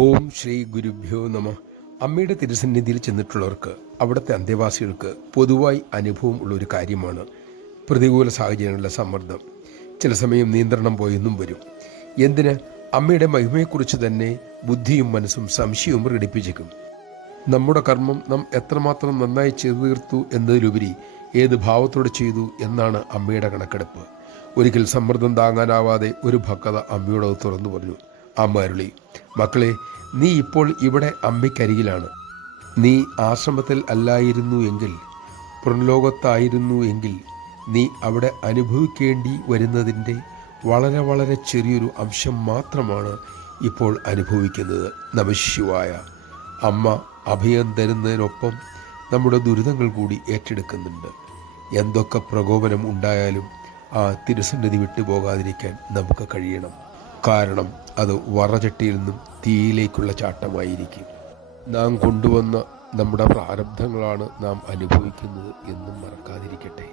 ഓം ശ്രീ ഗുരുഭ്യോ നമ. അമ്മയുടെ തിരുസന്നിധിയിൽ ചെന്നിട്ടുള്ളവർക്ക് അവിടുത്തെ അന്തേവാസികൾക്ക് പൊതുവായി അനുഭവം ഉള്ളൊരു കാര്യമാണ് പ്രതികൂല സാഹചര്യങ്ങളിലെ സമ്മർദ്ദം. ചില സമയം നിയന്ത്രണം പോയെന്നും വരും. എന്തിന്, അമ്മയുടെ മഹിമയെക്കുറിച്ച് തന്നെ ബുദ്ധിയും മനസ്സും സംശയവും പ്രകടിപ്പിച്ചേക്കും. നമ്മുടെ കർമ്മം നാം എത്രമാത്രം നന്നായി ചെയ്തു തീർത്തു എന്നതിലുപരി ഏത് ഭാവത്തോടെ ചെയ്തു എന്നാണ് അമ്മയുടെ കണക്കെടുപ്പ്. ഒരിക്കൽ സമ്മർദ്ദം താങ്ങാനാവാതെ ഒരു ഭക്തത അമ്മയോട് തുറന്നു പറഞ്ഞു. അമ്മ അരുളി, മക്കളെ, നീ ഇപ്പോൾ ഇവിടെ അമ്മയ്ക്കരികിലാണ്. നീ ആശ്രമത്തിൽ അല്ലായിരുന്നു എങ്കിൽ, പുറംലോകത്തായിരുന്നു എങ്കിൽ, നീ അവിടെ അനുഭവിക്കേണ്ടി വരുന്നതിൻ്റെ വളരെ വളരെ ചെറിയൊരു അംശം മാത്രമാണ് ഇപ്പോൾ അനുഭവിക്കുന്നത്. നമഃശിവായ. അമ്മ അഭയം തരുന്നതിനൊപ്പം നമ്മുടെ ദുരിതങ്ങൾ കൂടി ഏറ്റെടുക്കുന്നുണ്ട്. എന്തൊക്കെ പ്രകോപനം ഉണ്ടായാലും ആ തിരുസന്നിധി വിട്ടുപോകാതിരിക്കാൻ നമുക്ക് കഴിയണം. കാരണം അത് വറചട്ടിയിൽ നിന്നും തീയിലേക്കുള്ള ചാട്ടമായിരിക്കും. നാം കൊണ്ടുവന്ന നമ്മുടെ പ്രാരബ്ധങ്ങളാണ് നാം അനുഭവിക്കുന്നത് എന്നും മറക്കാതിരിക്കട്ടെ.